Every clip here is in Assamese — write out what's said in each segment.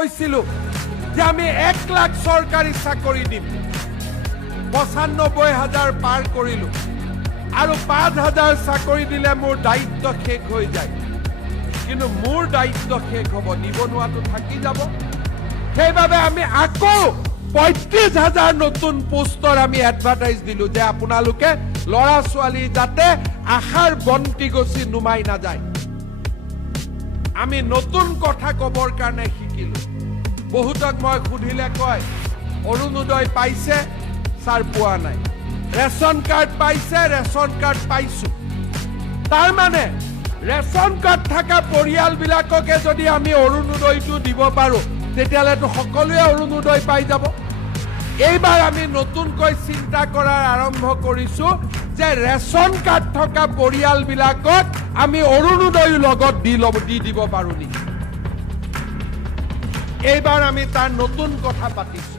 কৈছিলো যে আমি 1 লাখ চৰকাৰী চাকৰি দিম ৯৫,০০০ পাৰ কৰিলো আৰু ৫,০০০ চাকৰি দিলে মোৰ দায়িত্ব শেষ হৈ যায় কিন্তু মোৰ দায়িত্ব শেষ হ'ব নিবনুৱাটো থাকি যাব সেইবাবে আমি আকৌ ৩৫,০০০ নতুন পোষ্টৰ আমি এডভাৰটাইজ দিলো যে আপোনালোকে লৰা ছোৱালী যাতে আশাৰ বন্তি গছি নুমাই না যায় আমি নতুন কথা কবৰ কাৰণে শিকিলো বহুতক মই খুধিলে কয় অৰুণোদয় পাইছে সাৰ পোৱা নাই ৰেশন কাৰ্ড পাইছে ৰেশন কাৰ্ড পাইছো তাৰ মানে ৰেশন কাৰ্ড থকা পৰিয়ালবিলাককে যদি আমি অৰুণোদয়টো দিব পাৰো তেতিয়ালে তো সকলোৱে অৰুণোদয় পাই যাব এইবাৰ আমি নতুনকৈ চিন্তা কৰাৰ আৰম্ভ কৰিছো যে ৰেশন কাৰ্ড থকা পৰিয়ালবিলাকক আমি অৰুণোদয় লগত দি দিব পাৰো নি এইবাৰ আমি তাৰ নতুন কথা পাতিছো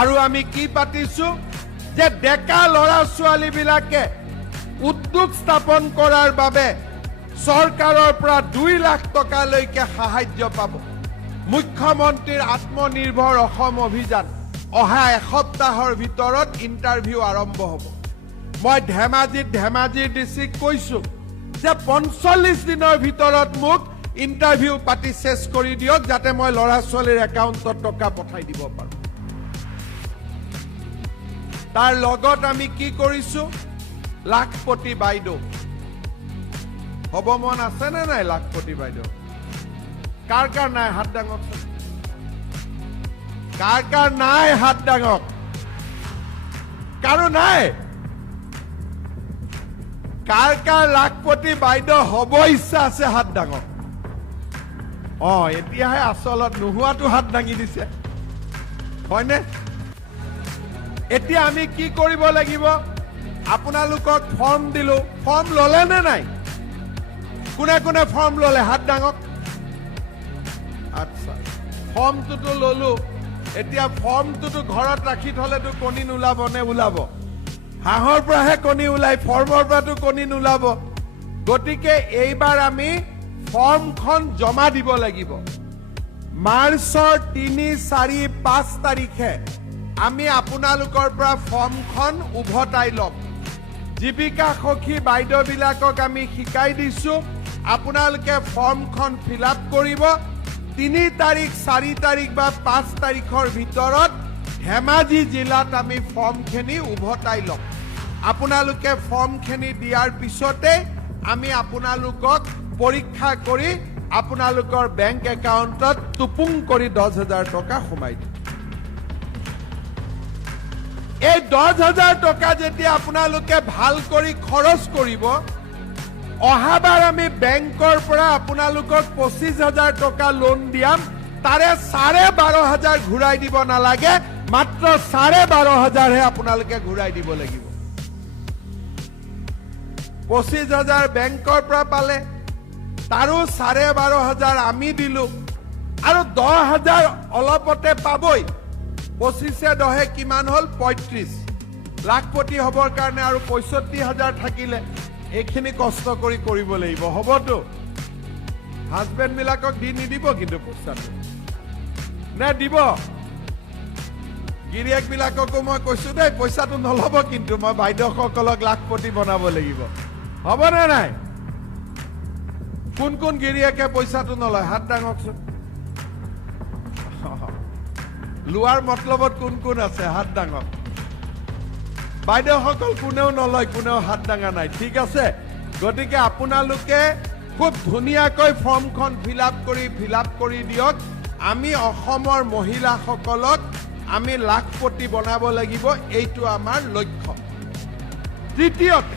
আৰু আমি কি পাতিছো যে ডেকা লৰা ছোৱালী বিলাকে উদ্যোগ স্থাপন কৰাৰ বাবে চৰকাৰৰ পৰা 2 লাখ টকালৈকে সাহায্য পাব মুখ্যমন্ত্ৰীৰ আত্মনিৰ্ভৰ অসম অভিযান অহা এসপ্তাহৰ ভিতৰত ইন্টাৰভিউ আৰম্ভ হ'ব মই ধেমাজিৰ ডিসিক কৈছো যে ৪৫ দিনৰ ভিতৰত মোক ইন্টাৰভিউ পাতি শেষ কৰি দিয়ক যাতে মই লৰা ছোৱালীৰ একাউণ্টত টকা পঠাই দিব পাৰো তাৰ লগত আমি কি কৰিছো লাখপতি বাইদেউ হ'ব মন আছে নে নাই লাখপতি বাইদেউ কাৰ নাই হাত ডাঙক কাৰ নাই হাত ডাঙক কাৰো নাই কাৰ লাখপতি বাইদেউ হ'ব ইচ্ছা আছে হাত ডাঙক এতিয়াহে আচলত নোহোৱাটো হাত দাঙি দিছে হয়নে এতিয়া আমি কি কৰিব লাগিব আপোনালোকক ফৰ্ম দিলো ফৰ্ম ললে নে নাই কোনে কোনে ফৰ্ম ললে হাত ডাঙক আচ্ছা ফৰ্মটোতো ললো এতিয়া ফৰ্মটোতো ঘৰত ৰাখি থলেতো কণী নোলাব নে ওলাব হাঁহৰ পৰাহে কণী ওলাই ফৰ্মৰ পৰাতো কণী নোলাব গতিকে এইবাৰ আমি ফৰ্মখন জমা দিব লাগিব মাৰ্চৰ ৩, ৪, ৫ তাৰিখে আমি আপোনালোকৰ পৰা ফৰ্মখন উভতাই ল'ম জীৱিকা সখী বাইদেউবিলাকক আমি শিকাই দিছো আপোনালোকে ফৰ্মখন ফিল আপ কৰিব ৩ তাৰিখ ৪ তাৰিখ বা ৫ তাৰিখৰ ভিতৰত ধেমাজি জিলাত আমি ফৰ্মখিনি উভতাই ল'ম আপোনালোকে ফৰ্মখিনি দিয়াৰ পিছতে আমি আপোনালোকক পৰীক্ষা কৰি আপোনালোকৰ বেংক একাউণ্টত টুপুং কৰি ১০,০০০ টকা সোমাই দিম এই ১০,০০০ টকা যেতিয়া আপোনালোকে ভাল কৰি খৰচ কৰিব অহাবাৰ আমি বেংকৰ পৰা আপোনালোকক ২৫,০০০ টকা লোন দিয়াম তাৰে ১২,৫০০ ঘূৰাই দিব নালাগে মাত্ৰ ১২,৫০০ হে আপোনালোকে ঘূৰাই দিব লাগিব ২৫,০০০ বেংকৰ পৰা পালে তাৰো ১২,৫০০ আমি দিলো আৰু ১০,০০০ অলপতে পাবই ২৫-১০ কিমান হল ৩৫ লাখপতি হবৰ কাৰণে আৰু ৬৫,০০০ থাকিলে এইখিনি কষ্ট কৰি কৰিব লাগিব হবতো হাজবেণ্ড বিলাকক দি নিদিব কিন্তু পইচাটো নে দিব গিৰিয়েক বিলাককো মই কৈছো দেই পইচাটো নলব কিন্তু মই বাইদেউসকলক লাখপতি বনাব লাগিব হ'ব নে নাই কোন কোন গিৰিয়েকে পইচাটো নলয় হাত ডাঙকচোন লোৱাৰ মতলবত কোন কোন আছে হাত ডাঙক বাইদেউসকল কোনেও নলয় কোনেও হাত ডাঙা নাই ঠিক আছে গতিকে আপোনালোকে খুব ধুনীয়াকৈ ফৰ্মখন ফিল আপ কৰি দিয়ক আমি অসমৰ মহিলাসকলক আমি লাখপতি বনাব লাগিব এইটো আমাৰ লক্ষ্য তৃতীয়তে